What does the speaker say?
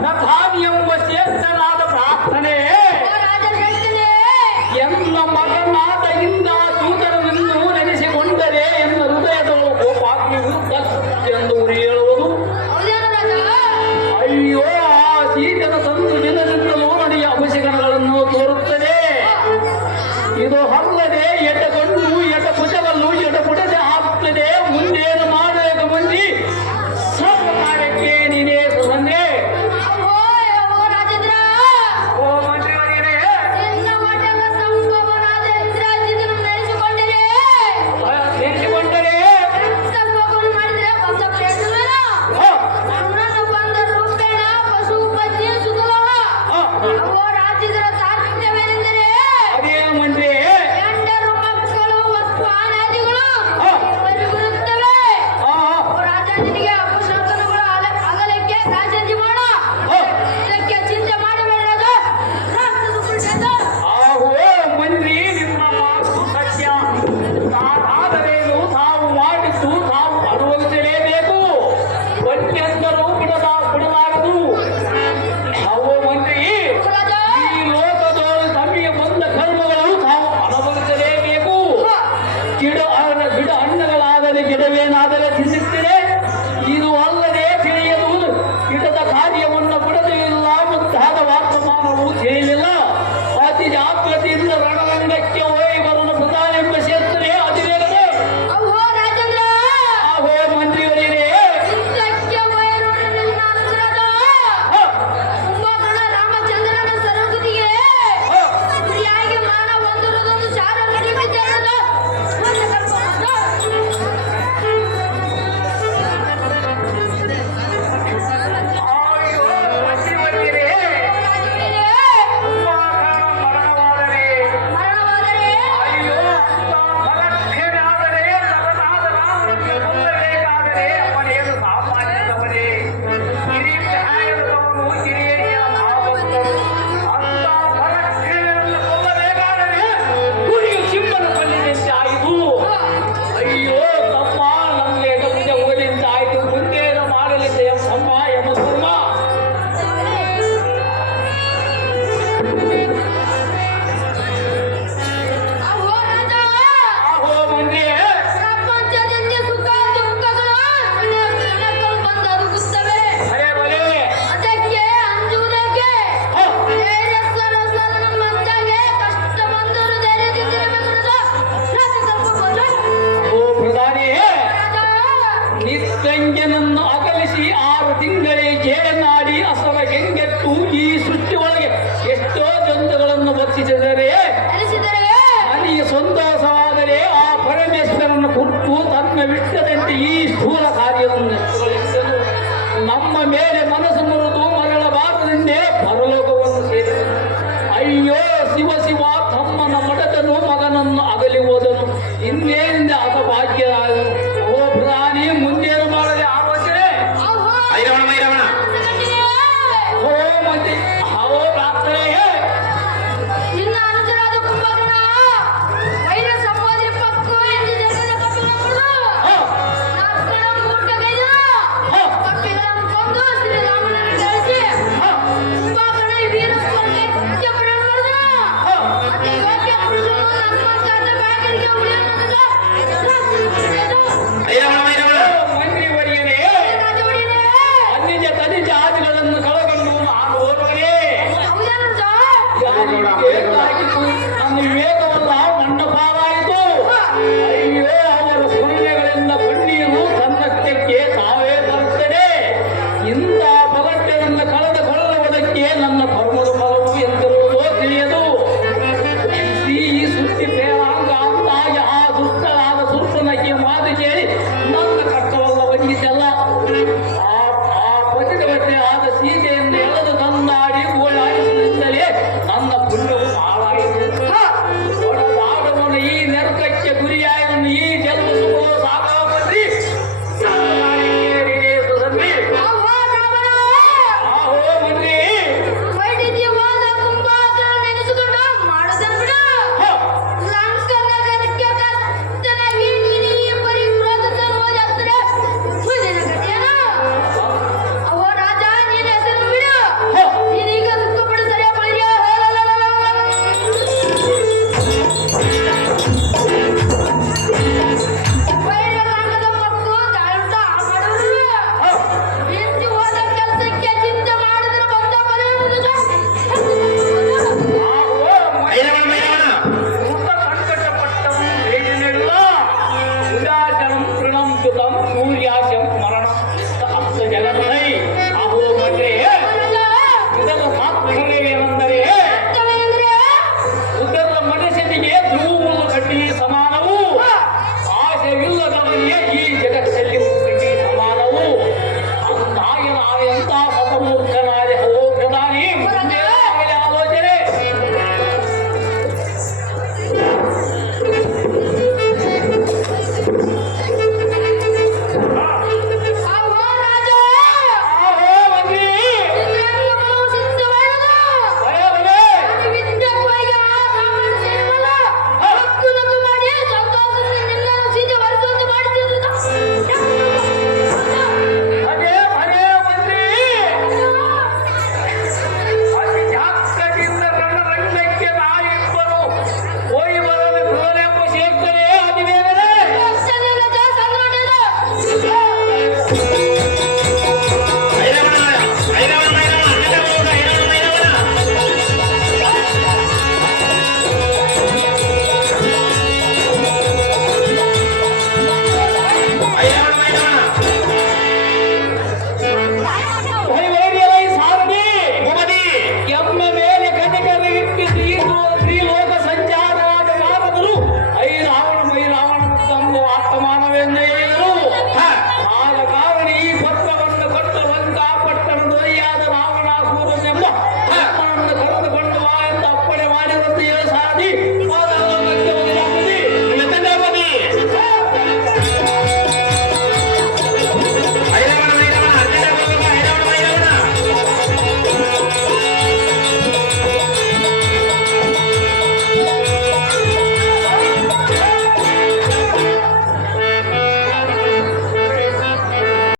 ಪ್ರಧಾನಿ ಎಂಬ ಶ್ರೇಷ್ಠನಾದ ಪ್ರಾರ್ಥನೆ ಎನ್ನ ಮಗನಾದ ಇಂದ ದೂತರನ್ನು ನೆನೆಸಿಕೊಂಡರೆ ಎನ್ನ ಹೃದಯದ ಕೋಪಾಗ್ನಿ ಎಂದು ಹೇಳುವುದು. ಅಯ್ಯೋ ಆ ಸೀತನ ತಂದು ದಿನದಿಂದಲೂ ನಡೆಯ ಅವಶ್ಯಕಗಳನ್ನು ತೋರುತ್ತದೆ. ಇದು ಅಲ್ಲದೆ ಎಡಗಣ್ಣು ಎಡ ಭುಜವನ್ನು ಎಡ ಬುಡದೆ ಹಾಕುತ್ತದೆ. ಮುಂದೇನು ಮಾಡಬೇಕು ಮಂದಿ ಸರ್ವ ಕಾರ್ಯಕ್ಕೆ ನೀನೇ ಸುಧನ್ನೆ. ಗಿಡವೇನಾದರೆ ತಿನ್ನುತ್ತೇನೆ. ಇದು ಅಲ್ಲದೆ ತಿಳಿಯದು ಗಿಡದ ಕಾರ್ಯವನ್ನು ಬಿಡಲಿಲ್ಲ ಮುಂತಾದ ವರ್ತಮಾನವು ತಿಳಿಯಲಿಲ್ಲ. ಅತಿ ಜಾಗೃತಿಯಿಂದ ರಣರಂಗಕ್ಕೆ ಹೋಗಿ ಬರಲು ಪ್ರಧಾನ ಎಂಬ ಸೇರ್ತನೆ ಅತಿವೇಗದೆ. ಆಹೋ ಮಂತ್ರಿಯವರೇ, ರಾಮಚಂದ್ರನ ಸರಸ್ವತಿಗೆ ಗುರಿಯಾಗಿ ಮಾನ ಹೊಂದಿರುವುದೊಂದು ಸಾರ ನಡೀಬಿದ್ದೆ. ನಿತ್ಯಂಜನನ್ನು ಅಗಲಿಸಿ 6 ತಿಂಗಳಿಗೆ ನಾಡಿ ಅಸರ ಹೆಂಗೆಟ್ಟು ಈ ಸೃಷ್ಟಿ ಒಳಗೆ ಎಷ್ಟೋ ಜಂತುಗಳನ್ನು ಭಕ್ಷಿಸಿದರೆ ನನಗೆ ಸಂತೋಷವಾದರೆ ಆ ಪರಮೇಶ್ವರನ ಕುರಿತು ತನ್ನ ವಿಟ್ಟದಂತೆ ಈ ಸ್ಥೂಲ ಕಾರ್ಯವನ್ನು ನೆಚ್ಚುಗಳಿಸಿದನು. ನಮ್ಮ ಮೇಲೆ ಮನಸ್ಸು ಮುರಿದು ಮರಳಬಾರದೆಂದೇ ಪರಲೋಕವನ್ನು ಸೇರಿದನು. ಅಯ್ಯೋ ಶಿವ ಶಿವ ತಮ್ಮನ ಮಡದನು ಮಗನನ್ನು